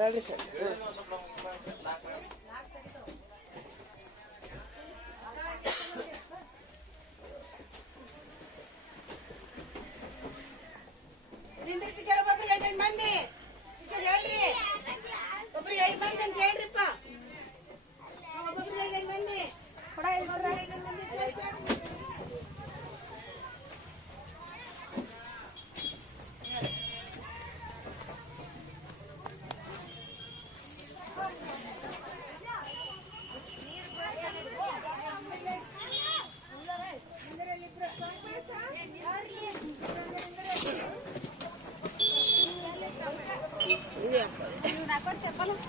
ನೋಡ್ರಿ sir ನಿಂದ್ರಿ teacher ಒಬ್ಬೊಬ್ರಿಗೆ ಐದೈದು ಮಂದಿ ಹೇಳ್ರಿ ಒಬ್ರಿಗೆ ಐದು ಮಂದಿ ಅಂತ ಹೇಳ್ರಿಪ್ಪ ಒಬ್ಬೊಬ್ರಿಗೆ ಐದೈದು ಮಂದಿ ಒಬ್ಬೊಬ್ರಿಗೆ ಐದೈದು ಮಂದಿ ಅಂತ ಹೇಳ್ರಿ. ಸರ್ ಹಿಂದಿರಿ ಮಗನ ಆ ಕಡೆ ಕಡೆ ಕಡೆ ಹಾ ಹ್ಞೂ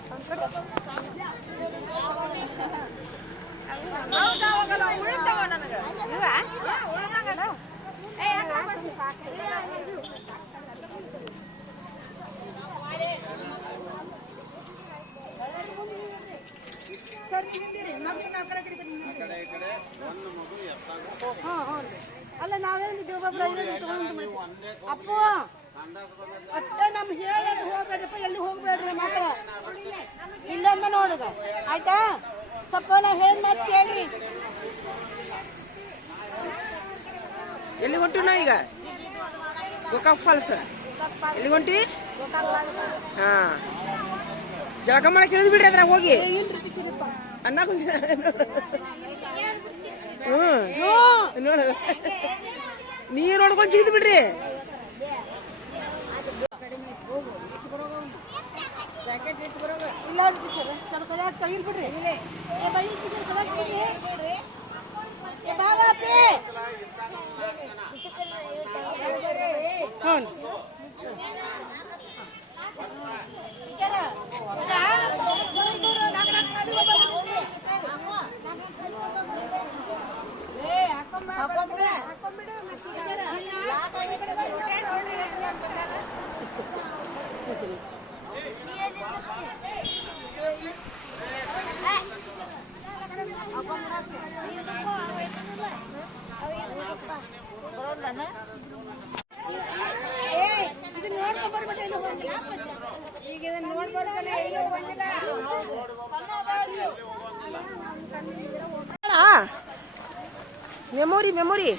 ಅಲ್ಲ ನಾವೇನಿದ್ದೀವಿ ಒಬ್ಬೊಬ್ರು ಐದೈದು ತಗೊಂಡು ಅಪ್ಪು ಅಷ್ಟ ನಮ್ ಹೇಳಿ ಹೋಗ್ಬೇಡ್ರಪ್ಪ ಎಲ್ಲಿ ಹೋಗ್ಬೇಡ್ರಿ ಮಾತ್ರ. ಇಲ್ಲೊಂದ ನೋಡುದ. ಆಯ್ತಾ? ಸ್ವಲ್ಪ ನಾ ಹೇಳಿದ ಮಾತು ಕೇಳಿ. ಎಲ್ಲಿ ಹೊಂಟು ನಾ ಈಗ? ಗೋಕಾಕ್ ಫಾಲ್ಸ್. ಎಲ್ಲಿ ಹೊಂಟಿ? ಹಾ. ಜಳಕ ಮಾಡಕ್ ಇಳಿದ್ ಬಿಡ್ರಿ ಅದ್ರಾಗ ಹೋಗಿ. ಅನ್ನ ಹ್ಮ್. ನೋಡ. ನೀರ್ ನೋಡ್ಕೊಂಡ್ ಜಿಗಿದ್ ಬಿಡ್ರಿ. ಇಲ್ಲ ಟೀಚರ್ ಸ್ವಲ್ಪ ಕಲಿಯಾಕ ತೆಗಿಲ್ ಬಿಡ್ರಿ ಏ ಬೈ ಟೀಚರ್ ಕಲಿಯಾಕ ಬಿಡ್ರಿ ಏ ಇದಾ? ಮೂರು, ಮೂರು, ನಾಲ್ಕು, ನಾಲ್ಕು ಸಾರಿ ಒಬ್ಬೊಬ್ರು. ಹಾಕೊಂಬಿಡು. ಟೀಚರ್, ಈ ಕಡೆ ಬಂದ್ಬಿಟ್ಟೆ ನೋಡ್ರಿ ಎಷ್ಟು ಜನ ಬಂದಾರ. ಏಯ್, ಇದನ್ನ ಅಪ್ಪಾಜಿ. ಈಗ ನೋಡ್ಬಾರ್ದಲ್ಲ ಮೆಮೊರಿ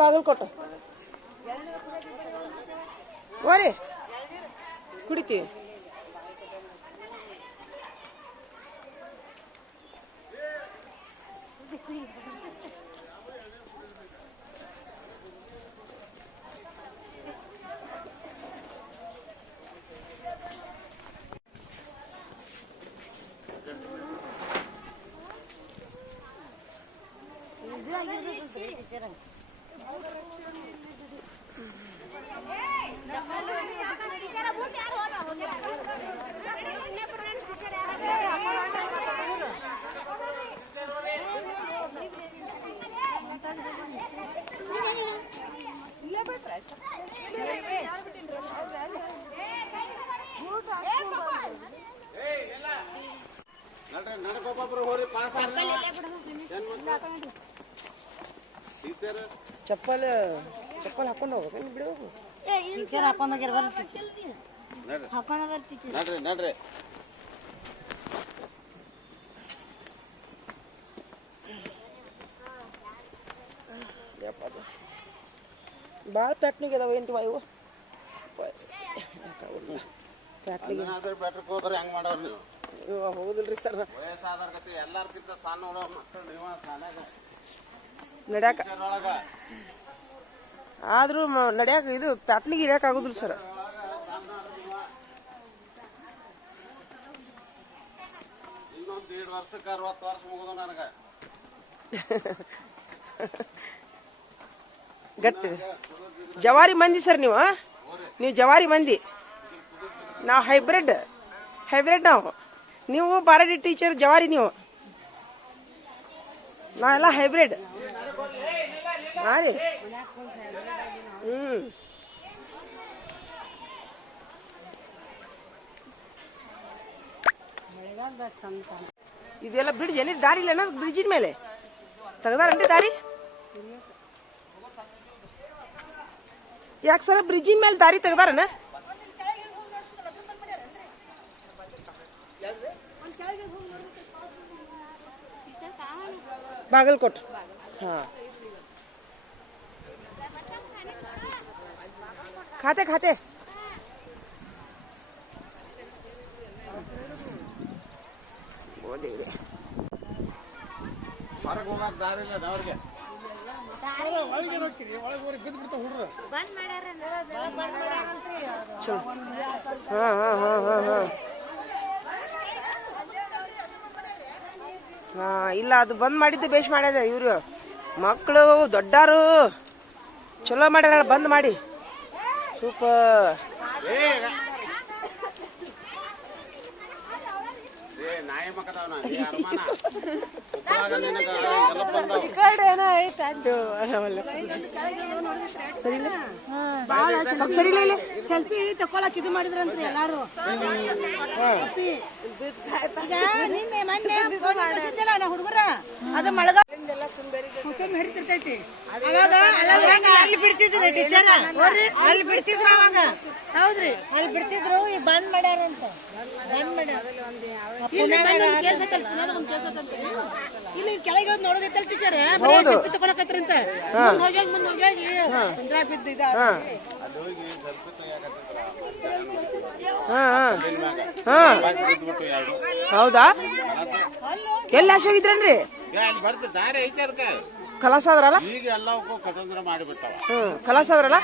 ಮೆಮೊರಿ ಕೊಟ್ಟು. ಓರಿ ಕುಡಿತೀವಿ ಚಪ್ಪಲ್ ಚಪ್ಪಲ್ ಹಾಕೊಂಡು ಹೋಗ್ಬೇಕು ಬಿಡು ಟೀಚರ್ ಬರ್ರಿ ಟೀಚರ್ ನಡ್ರಿ ನಡ್ರಿ ನಡ್ರಿ. ಭಾಳ ಪ್ಯಾಟ್ನಿಗೆ ಅದಾವ ಏನು ಇವು ಪ್ಯಾಟ್ನಿಗೆ ಅದ್ರ ಬೆಟ್ರಕ್ಕೆ ಹೋದ್ರೆ ಹೆಂಗ್ ಮಾಡೋರು ನೀವು? ಇವ ಹೌದಿಲ್ರಿ ಸರ್. ವಯಸ್ಸಾದ್ರ ಗತಿ ಎಲ್ಲಾರ್ಕಿಂತ ಸಣ್ಣ ನೋಡೋ ಮಕ್ಕಳು ನೀವು ನಡ್ಯಾಕ ಒಳಗ ಆದ್ರೂ ನಡ್ಯಾಕ ಇದು ಪ್ಯಾಟ್ನಿಗೆ ಇರ್ಯಾಕ ಆಗುದಿಲ್ಲ ಸರ್. ಇನ್ನೊಂದ್ ಎರಡು ವರ್ಷಕ್ಕೆ ಅರವತ್ತು ವರ್ಷ ಮುಗಿದು ನನಗ. ಗಟ್ಟಿ ಜವಾರಿ ಮಂದಿ ಸರ್ ನೀವು ನೀವು ಜವಾರಿ ಮಂದಿ. ನಾವು ಹೈಬ್ರಿಡ್ ಹೈಬ್ರಿಡ್ ನಾವು. ನೀವು ಬಾರಡಿ ಟೀಚರ್, ಜವಾರಿ ನೀವು. ನಾವೆಲ್ಲ ಹೈಬ್ರಿಡ್. ಹಾಂ ರೀ ಹ್ಞೂ ಇದೆಲ್ಲ ಬ್ರಿಡ್ಜ್ ಎಲ್ಲಿ ದಾರಿ ಇಲ್ಲ ಬ್ರಿಡ್ಜಿನ ಮೇಲೆ? ತೆಗ್ದಾರಂತೆ ದಾರಿ? ಯಾಕೆ ಸರ್ ಬ್ರಿಡ್ಜಿನ ಮೇಲೆ ದಾರಿ ತೆಗ್ದಾರನ ಬಾಗಲಕೋಟ್ ಹಾ ಖಾತೆ ಖಾತೆ ಓ ದೇವ್ರೆ ಹೊರಗೆ ಹೋಗಕ್ ದಾರಿ ಇಲ್ಲ ಅವ್ರಿಗೆ ಚಲೋ ಹಾಂ ಹಾಂ ಹಾ ಹಾ ಹಾ. ಹಾ ಇಲ್ಲ ಅದು ಬಂದ್ ಮಾಡಿದ್ದು ಬೇಷ್ ಮಾಡ್ಯಾರ ಇವ್ರು. ಮಕ್ಕಳು ದೊಡ್ಡಾರು. ಚಲೋ ಮಾಡ್ಯಾರ ಬಂದ್ ಮಾಡಿ. ಸೂಪರ್. ನಾಯಿ ಮಕ್ಕದವನ ನೀ ಅರಮಾನ ಉಪ್ಪಾಗ ನಿನಗ ಎಲ್ಲ ಬಂದವ. ಸರಿ ಇಲ್ಲ? ಸ್ವಲ್ಪ ಸರಿ ಇಲ್ಲ ಸೆಲ್ಫಿ ತಕೊಳಕ್ ಇದು ಮಾಡಿದ್ರಂತ್ರಿ ಎಲ್ಲಾರು. ಈಗ ನಿನ್ನೆ ಮೊನ್ನೆ ಫೋನ್ ಕಳ್ಸಿದ್ದಿಲ್ಲ ನಾ ಹುಡುಗರ. ಅದು ಮಳೆಗಾಲ ಅವಾಗ ಅವಾಗ ಹೆಂಗ ಅಲ್ಲಿ ಬಿಡ್ತಿದ್ರು ಟೀಚರ್ ಅಲ್ಲಿ ಬಿಡ್ತಿದ್ರು ಅವಾಗ. ಹೌದ್ರಿ ಅಲ್ಲಿ ಬಿಡ್ತಿದ್ರು ಈ ಬಂದ್ ಮಾಡ್ಯಾರಂತ ಬಂದ್ ಮಾಡ್ಯಾರ ಇಲ್ಲಿ ಕೆಳಗೆ ಹೋದ್ ನೋಡೋದೈತಲ್ಲ ಟೀಚರ್ ಸೆಲ್ಫಿ ತಕೊಳಕತ್ರಂತ ಮುಂದ್ ಹೋಗ್ಯಾಗ ಮುಂದ್ ಹೋಗಿ ತೆಗಿಯಾಕತ್ತಿದ್ರ ಹೌದಾ? ಎಲ್ಲಿ ಆಶೆ ಹೋಗಿದ್ರೇನ್ರಿ ಕಲಾಸ ಹ್ಮ್, ಕಲಾಸ ಆದ್ರಲ್ಲ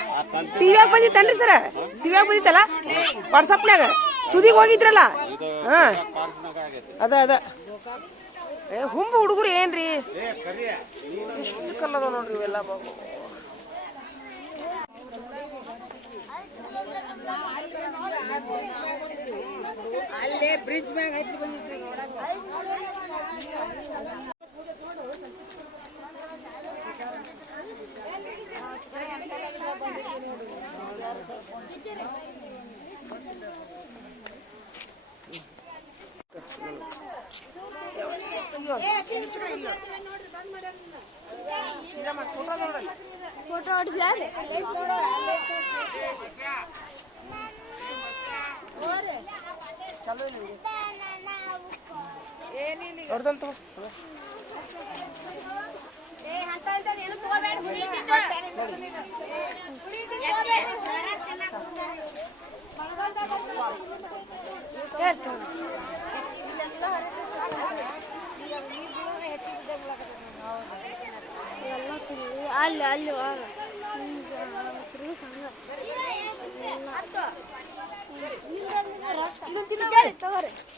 ಟಿವಿಯಾಗ ಬಂದಿತ್ತನ್ರಿ ಸರ್? ಟಿವಿಯಾಗ ಬಂದಿತ್ತಲ್ಲ? ವಾಟ್ಸಪ್ನಾಗ ತುದಿಗೆ ಹೋಗಿದ್ರಲ್ಲ? ಹಾ. ಅದ ಅದ. ಹುಂಬ ಹುಡುಗರು ಏನ್ರಿ? ಎಷ್ಟು ಕಲ್ಲದ ನೋಡ್ರಿ ಇವೆಲ್ಲ? ಅಲ್ಲೇ ಬ್ರಿಡ್ಜ್ ಮ್ಯಾಗ ಹತ್ತಿ ಬಂದಿದ್ದೆ ಫೋಟೋ ಹೊಡಿದ್ಲಾ ಅವ್ರದಂತ ಅಲ್ಲಿ ಅಲ್ಲಿ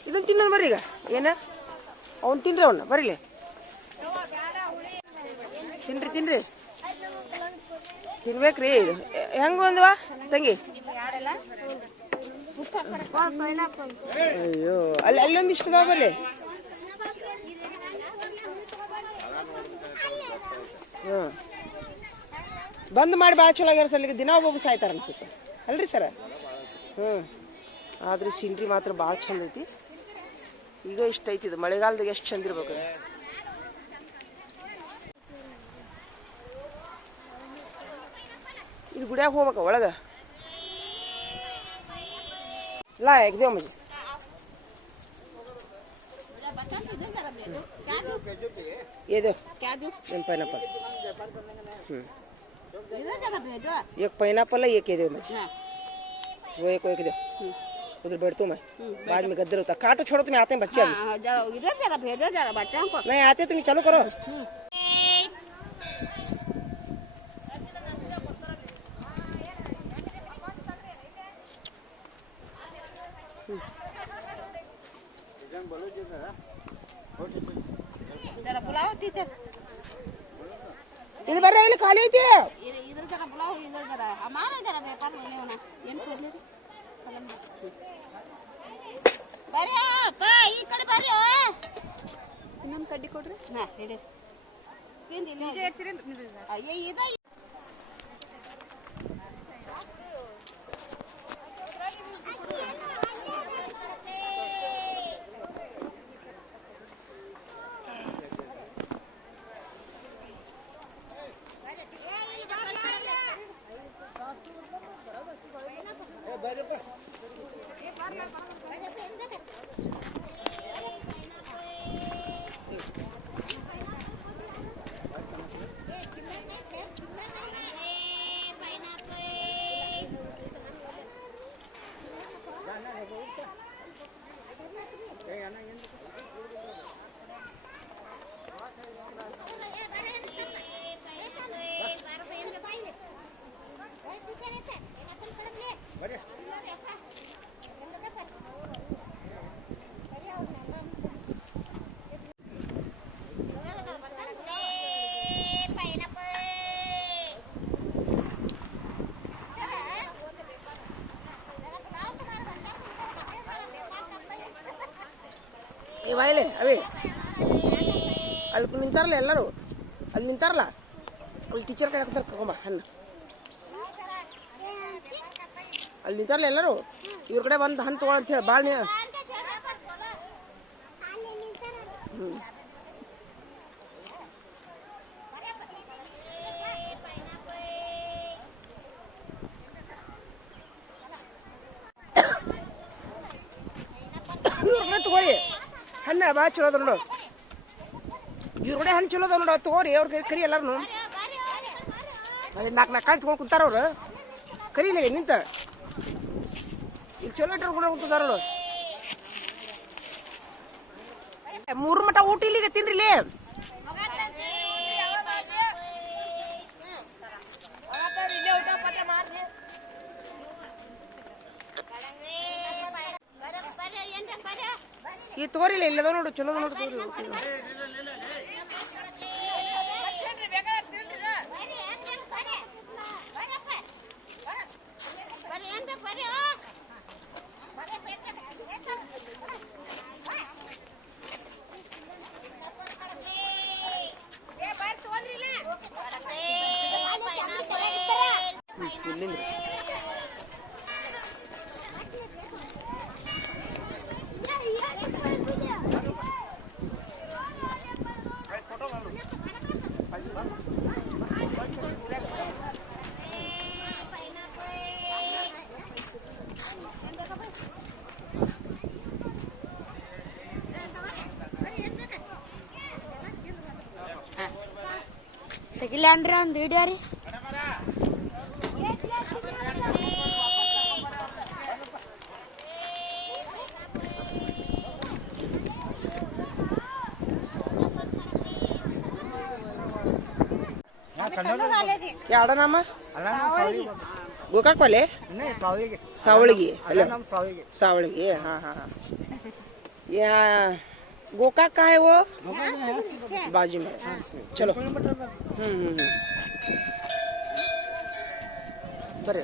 ಇದನ್ನ ತಿನ್ನೋದು ಬರ್ರಿ ಈಗ. ಏನ? ಅವ್ನು ತಿನ್ರಿ ಅವನ್ನ ಬರೀಲಿ. ತಿನ್ರಿ ತಿನ್ರಿ. ತಿನ್ಬೇಕ್ರಿ. ಇದು ಹೆಂಗ ಒಂದ್ವಾ ತಂಗಿ? ಅಯ್ಯೋ ಅಲ್ಲಿ ಅಲ್ಲೊಂದಿಷ್ಟು ಇದಾವ ಬರ್ರಿ ಹ್ಮ್. ಬಂದ್ ಮಾಡಿ ಭಾಳ ಚಲೋ ಆಗ್ಯಾರ ಸರ್ ಈಗ ದಿನ ಒಬ್ಬೊಬ್ಬ ಸಾಯ್ತಾರೆ ಅನ್ಸುತ್ತೆ. ಅಲ್ರಿ ಸರ್? ಹ್ಞೂ ಆದ್ರೆ ಸೀನ್ರಿ ಮಾತ್ರ ಭಾಳ ಚಂದ ಐತಿ. ಈಗ ಇಷ್ಟ ಐತಿ ಇದು ಮಳೆಗಾಲದಾಗ ಎಷ್ಟು ಚಂದ ಇರ್ಬೇಕು ಇದು ಗುಡಿಯಾಗ ಹೋಗ್ಬೇಕ ಒಳಗೆ? ಲಾ ಯಾಕದೇವ ಮಜಿ ಏನಪ್ಪ ಏನಪ್ಪ ಹ್ಞೂ एक पहना है एक दे दो मुझे। वो एक एक दे। उधर बैठता हूँ मैं। बाद में गद्दर होता। काटो छोड़ो तुम्हें आते हैं बच्चे अभी। इधर जरा भेजो जरा बच्चा नहीं आते तुम्हें चलो करो। ಬರ್ರಿ ಅಪ್ಪ ಈ ಕಡೆ ಬರ್ರಿ ಇನ್ನೊಂದು ಕಡ್ಡಿ ಕೊಡ್ರಿ. ತಿಂದಿಲ್ಲ ಅಯ್ಯೋ ಇದ ಏ ಬಾಯಿಲೆ ಅವೇ. ಅಲ್ಲಿ ನಿಂತಾರಲ್ಲ ಎಲ್ಲರೂ? ಅಲ್ಲಿ ನಿಂತಾರಲ್ಲ? ಅಲ್ಲಿ ಟೀಚರ್ ಕಡೆ ಹಾಕ್ತಾರೆ ಕರ್ಕೊಂಬ ಹಣ್ಣು ಅಲ್ಲಿ ನಿಂತಾರಲ್ಲ ಎಲ್ಲರೂ? ಇವ್ರ ಕಡೆ ಬಂದು ಹಣ್ಣು ತಗೊಳ ಅಂತ ಹೇಳಿ ಭಾಳ ಹ್ಞೂ ಇವ್ರ ಕಡೆ ತಗೋರಿ ಹಣ್ಣು ಭಾಳ ಚಲೋ ಅದ ನೋಡು. ಇವ್ರ ಕಡೆ ಹಣ್ಣು ಚಲೋ ಅದ ನೋಡು, ತಗೋರಿ, ಅವ್ರ ಕರಿ ಎಲ್ಲಾರು ಅಲ್ಲಿ ನಾಲ್ಕು ನಾಲ್ಕು ಕಾಯಿ ತಗೊಂಡು ಕುಂತಾರ ಅವ್ರು. ಕರೀಲಿ ನಿಂತ. ಈಗ ಚಲೋ ಇಟ್ಟರು ಕುಂತಾರ ನೋಡು. ಮೂರು ಮಟ ಊಟ ಇಲ್ಲಿಗೆ ತಿನ್ರಿ ಇಲ್ಲಿ ಈ ತಗೋರಿಲ್ಲ ಇಲ್ಲದ ನೋಡು ಚಲೋ ನೋಡ್ತೀವಿ ಇಲ್ಲಿಂದ ತೆಗಿಲ್ಲ ಅಂದ್ರೆ ಒಂದು ವಿಡಿಯೋ ರೀ ಯಾಡನಮ್ಮ ಗೋಕಾಕ್ ಪಾಲೆ ಸಾವಳಿಗೆ ಅಲ್ಲ सावळगी हाँ हाँ हाँ या गोकाक का है वो बाजू में चलो ಹ್ಞೂ ಹ್ಞೂ ಹ್ಞೂ ಬರ್ರಿ.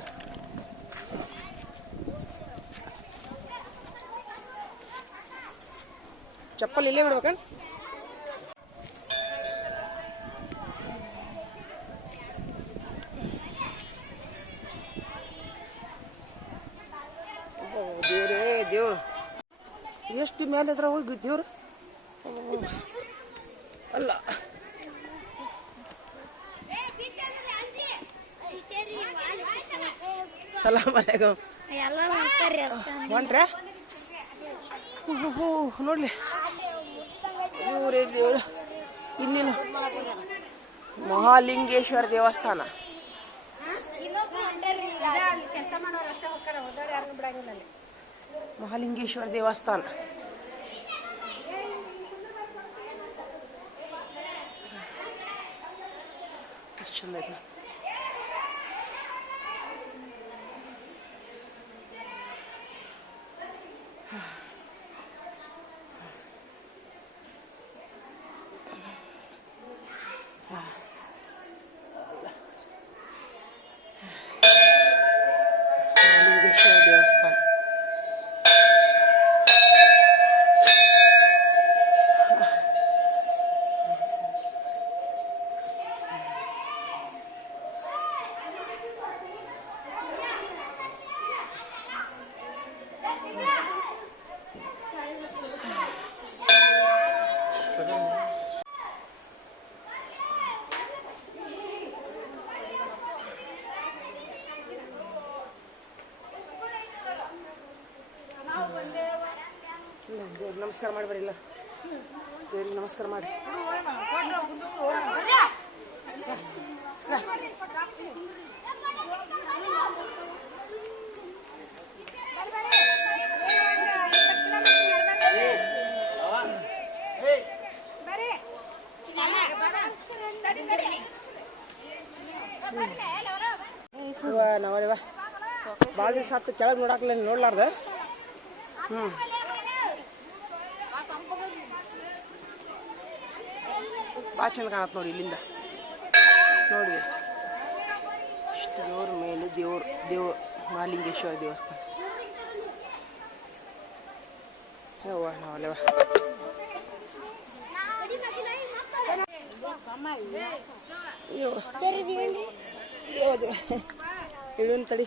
ಚಪ್ಪಲ್ ಇಲ್ಲೇ ಬಿಡ್ಬೇಕ ದೇವ್ರೇ ದೇವ್ರು. ಎಷ್ಟು ಮೇಲೆ ಹೋಗಿ ದೇವ್ರು? ಅಲ್ಲ. ಸಲಾಮ್ ಅಲೈಕುಮ್ ಹೊಂಟ್ರೆ ನೋಡ್ಲಿ. ದೇವ್ರೇ ದೇವ್ರು. ಇನ್ನೇನು? ಮಹಾಲಿಂಗೇಶ್ವರ ದೇವಸ್ಥಾನ. ಮಹಾಲಿಂಗೇಶ್ವರ ದೇವಸ್ಥಾನ. ಎಷ್ಟು ಚಂದ ಐತೆ ಲಿಂಗೇಶ್ವರ ದೇವಸ್ಥಾನ ಇಲ್ಲ ದೇವ್ರಿಗೆ ನಮಸ್ಕಾರ ಮಾಡಿ ದೇವ್ರಿಗೆ ನಮಸ್ಕಾರ ಮಾಡಿ. ನಾವಲ್ಲಿವ ಭಾಳ ದಿವಸ ಹತ್ತು ಕೆಳಗೆ ನೋಡಾಕ್ಲ ನೋಡ್ಲಾರ್ದ. ಹ್ಞೂ ಭಾಳ ಚಂದ ಕಾಣತ್ತೆ ನೋಡಿ ಇಲ್ಲಿಂದ. ನೋಡಿ ಇಷ್ಟು ದೇವ್ರ ಮೇಲೆ ದೇವ್ರ ದೇವ್ ಮಹಾಲಿಂಗೇಶ್ವರ ದೇವಸ್ಥಾನ. ಯವ್ವ ಯಾವುದು ಇಳುವನ್ ತಡಿ.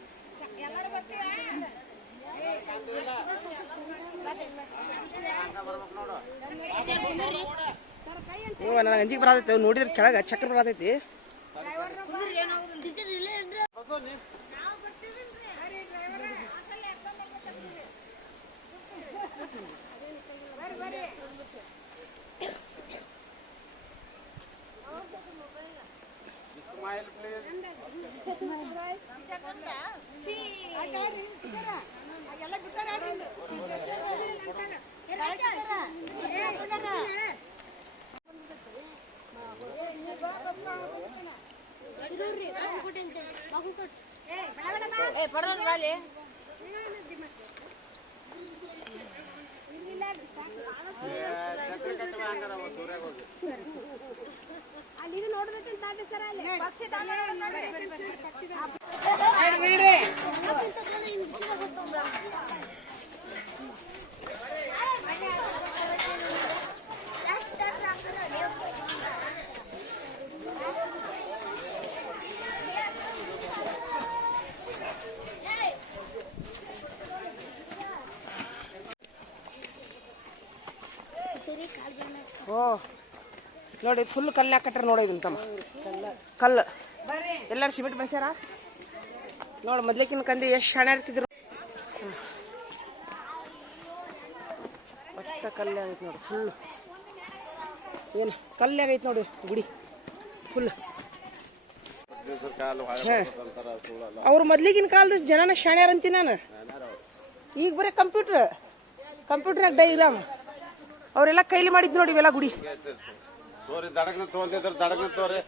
ನನಗೆ ಅಂಜಿಗೆ ಬರತೈತೆ ನೋಡಿದ್ರೆ ಕೆಳಗೆ ಚಕ್ರ ಬರತೈತಿ ಸ್ಮೈಲ್ ಪ್ಲೀಸ್ ಚಕ್ರ ಕಟ್ಟುವ ಹಂಗಾರ ಅವ ಸೂರ್ಯಾಗ ಹೋಗಿ ಓ ನೋಡಿ ಫುಲ್ ಕಲ್ಲು ಕಟ್ಟಾರ ನೋಡಿ ಇದನ್ನ ತಮ್ಮ. ಕಲ್ಲು. ಎಲ್ಲರೂ ಸಿಮೆಂಟ್ ಬಳಸ್ಯಾರ? ನೋಡಿ ಮೊದ್ಲಿಕ್ಕಿನ ಕಂದಿ ಎಷ್ಟು ಶಾಣೆ ಇರ್ತಿದ್ರು. ಅಷ್ಟ ಕಲ್ಲೆ ಆಗೈತೆ ನೋಡಿ ಫುಲ್ ಏನು ಕಲ್ಲೆ ಆಗೈತೆ ನೋಡಿ ಗುಡಿ. ಫುಲ್ ಅವ್ರು ಮೊದ್ಲಿಗಿನ ಕಾಲದ ಜನನ ಶಾಣ್ಯಾರ ಅಂತೀನಿ ನಾನು. ಈಗ ಬರೀ ಕಂಪ್ಯೂಟ್ರ್. ಕಂಪ್ಯೂಟ್ರ್ನಾಗ ಡೈಗ್ರಾಮ್ ಅವರೆಲ್ಲ ಕೈಲಿ ಮಾಡಿದ್ ನೋಡಿ ಇವೆಲ್ಲ ಗುಡಿ. ತೋರಿ ದಡಕನ ತೊಗೊಂಡಿದ್ರ ದಡಕನ ತೋರಿ.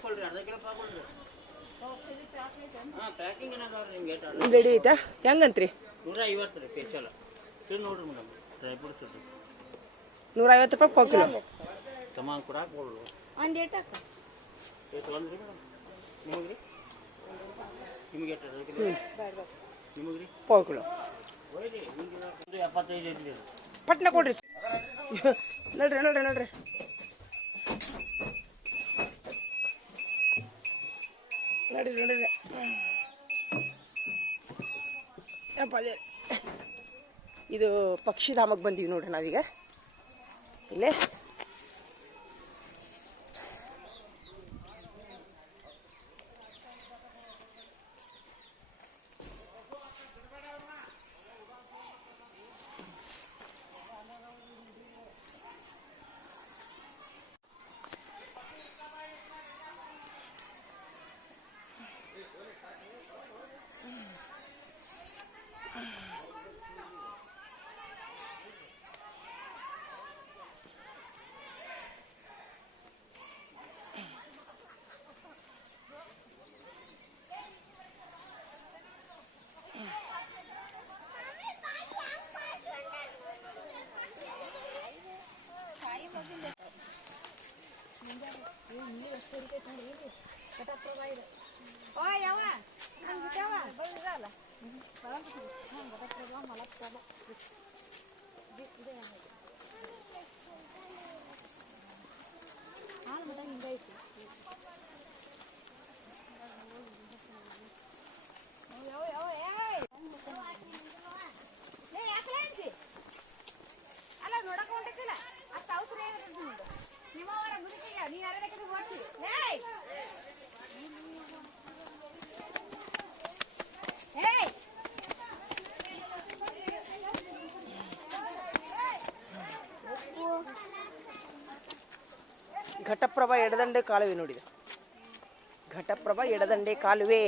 ರೆಡಿ ಐತಾ? ಹೆಂಗಂತ್ರಿ? ನೂರ ಐವತ್ತು ರೀ ಫೇಶಿಯಲ್ ಇದು ನೋಡ್ರಿ ಮೇಡಮ್ ಡ್ರೈ ಫ್ರೂಟ್ಸ್ ಇದು ನೂರ ಐವತ್ತು ರೂಪಾಯಿ ಪಾವು ಕಿಲೋ. ತಮಾನ್ ಒಂದ್ ಏಟ್ ಹಾಕ. ಮೇಡಮ್. ನಿಮಗೆ ರೀ ನಿಮಗೆ ರೀ ಪಾವು ಕಿಲೋ. ಎಪ್ಪತ್ತೈದು ಪಟ್ನ ಕೊಡ್ರಿ. ನೋಡ್ರಿ ನೋಡ್ರಿ ನೋಡ್ರಿ. ಅದೇ. ಇದು ಪಕ್ಷಿಧಾಮಕ್ಕೆ ಬಂದೀವಿ ನೋಡ್ರಿ ನಾವೀಗ. ಇಲ್ಲೇ. ನೋಡಕ್ ಹೊಂಟಕ್ಕಿಲ್ಲ ಅಷ್ಟು ಅವಸರ ನಿಮ್ದು ನಿಮ್ಮವರ ಮುದುಕಿಲ್ಲ ನೀವು ಯಾರ ಮಾಡ್ತೀವಿ ಏಯ್ ಘಟಪ್ರಭಾ ಎಡದಂಡೆ ಕಾಲುವೆ ನೋಡಿದ. ಘಟಪ್ರಭಾ ಎಡದಂಡೆ ಕಾಲುವೆ.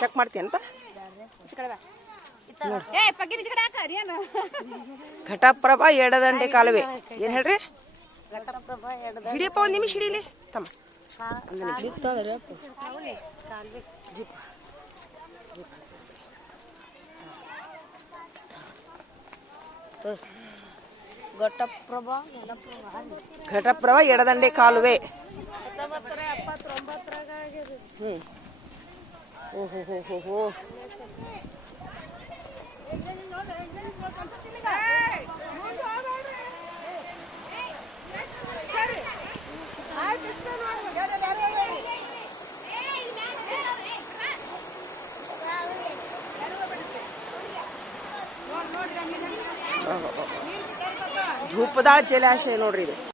ಚೆಕ್ ಮಾಡ್ತೀನಿ ಘಟಪ್ರಭಾ ಎಡದಂಡೆ ಕಾಲುವೆ. ಏನ್ ಹೇಳ್ರಿ? ಹಿಡಿಯಪ್ಪ ಒಂದ್ ನಿಮಿಷ ಹಿಡೀಲಿ ತಮ್ಮ. ಒಂದ್ ನಿಮಿಷ. ಜೀಪ್. ಘಟಪ್ರಭಾ ಘಟಪ್ರಭಾ ಎಡದಂಡೆ ಕಾಲುವೆ ಹತ್ತೊಂಬತ್ತರ ಎಪ್ಪತ್ತೊಂಬತ್ತರಾಗ ಆಗಿದೆ ಹ್ಮ್ ಓಹೋ ಹೋ ಹೋ ಹೋ ಧೂಪದಾಳ್ ಜಲಾಶಯ ನೋಡ್ರಿ ಇದು.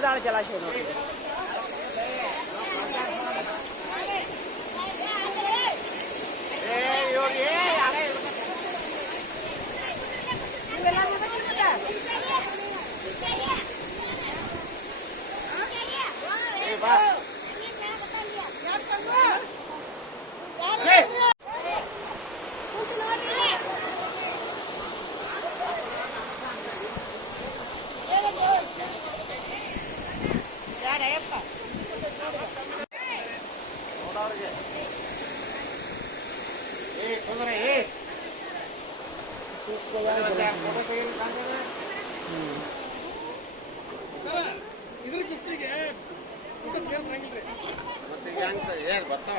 ಧೂಪದಾಳ ಜಲಾಶಯ ನೋಡ್ರಿ ಇದು. ಏ ಕುಂದ್ರೆ ಏ ಫೋಟೋ ತೆಗಿಲಿಕ್ಕೆ ಮತ್ತೆ ಈಗ ಹಂಗೆ ಏ ಬರ್ತಾವ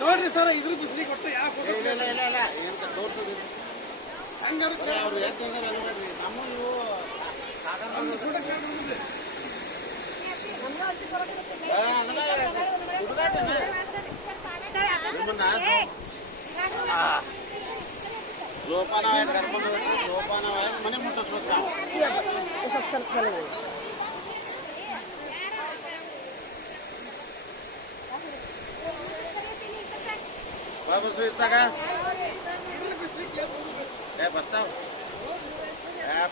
ನೋಡ್ರಿ ಸರ್ ಇದ್ರ ಬಿಸಿಲಿಗೆ ಕೊಟ್ಟು ಯಾವ ಇಲ್ಲ ಇಲ್ಲ ಇಲ್ಲ ಇಲ್ಲ ಎಂತ ತೋರ್ತದೆ ಅವ್ರು ಎತ್ತಂದ್ರೆ ಅನ್ಬೇಡ್ರಿ ನಮ್ಮ ಇವು ಮನೆ ಏ ಬರ್ತಾವ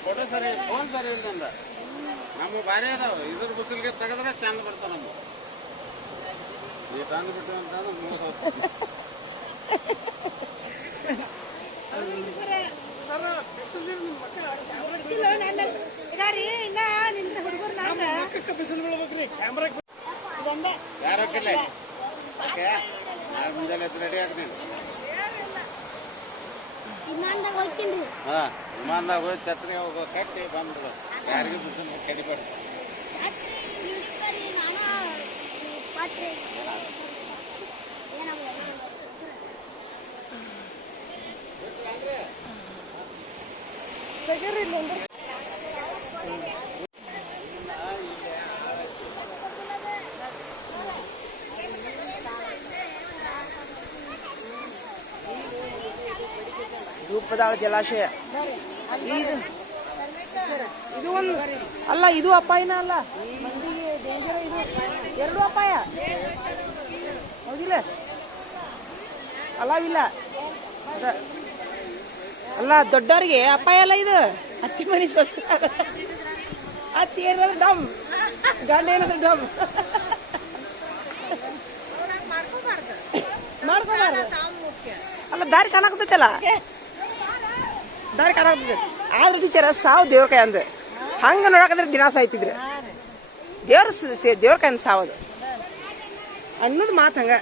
ಫೋಟೋ ಸರಿ ಫೋನ್ ಸರಿ ಇಲ್ಲ ನಮ್ಗೆ ಭಾರಿ ಅದಾವ ಇದ್ರ ಬಿಸಿಲಿಗೆ ತೆಗೆದ್ರೆ ಚಂದ ಬರ್ತಾವ ನಮ್ಮ ಮುಂಜಾನೆ ರೆಡಿ ಆಗ್ತೀನಿ ಹಾಂ ವಿಮಾನದಾಗ ಹೋಗಿ ಛತ್ರಿ ಹೋಗೋ ಕಟ್ಟಿ ಬಂದ್ರು ಯಾರಿಗೂ ಬಿಸಿಲು ಕಡಿಬಾರ್ದು ಧೂಪದಾಳ ಜಲಾಶಯ. ಇದು ಒಂದು ಅಲ್ಲ ಇದು ಅಪಾಯನ ಅಲ್ಲ. ಇದು? ಎರಡು ಅಪಾಯ ಹೌದಿಲ್ಲ. ಅಲ್ಲ, ದೊಡ್ಡವ್ರಿಗೆ ಅಪಾಯ ಅಲ್ಲ ಇದು? ಅತ್ತಿ ಮನೆ ಸ್ವಸ್ಥ. ಅತ್ತಿ ಏನಾದ್ರು ಡಮ್. ಗಂಡ ಏನಾದ್ರು ಡಮ್. ಮಾಡ್ಕೋಬಾರ್ದು. ಅಲ್ಲ, ದಾರಿ ಕಾಣಕತ್ತೈತಲ್ಲ? ದಾರಿ ಕಾಣಕತ್ತೈತಿ. ಆದ್ರೂ ಟೀಚರ್, ಸಾವು ದೇವ್ರ ಕೈ ಅಂದ್ರೆ ಹಂಗ ನೋಡಕಂದ್ರೆ ದಿನ ಸಾಯ್ತಿದ್ರು ದೇವ್ರ ದೇವ್ರ ಕೈ ಅಂದ್ ಸಾವದು. ಅನ್ನೋದು ಮಾತು ಹಂಗ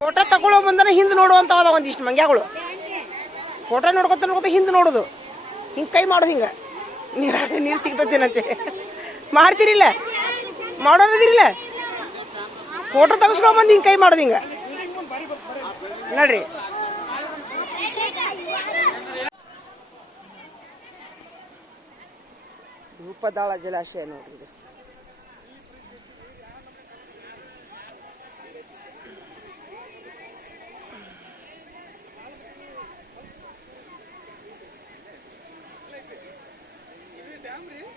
ಫೋಟೋ ತಗೊಳ್ಳೋ ನೋಡುವಂತ ಅದ ಒಂದಿಷ್ಟು ಮಂಗ್ಯಾಗಳು ಫೋಟೋ ನೋಡ್ಕೊತ ನೋಡ್ಕೊತ ಹಿಂದೆ ನೋಡೋದು. ಹಿಂಗೆ ಕೈ ಮಾಡೋದು ಹಿಂಗೆ. ನೀರಾಗ ನೀರು ಸಿಗ್ತದೇನಂತೆ. ಮಾಡ್ತೀರಿಲ್ಲ? ಮಾಡೋದಿರಿಲ್ಲ ಫೋಟೋ ತಗಸ್ಕೊಂಡು ಬಂದು ಹಿಂಗೆ ಕೈ ಮಾಡೋದು ಹಿಂಗೆ. ನೋಡ್ರಿ. ರೂಪದಾಳ ಜಲಾಶಯ ನೋಡ್ರಿ hambre.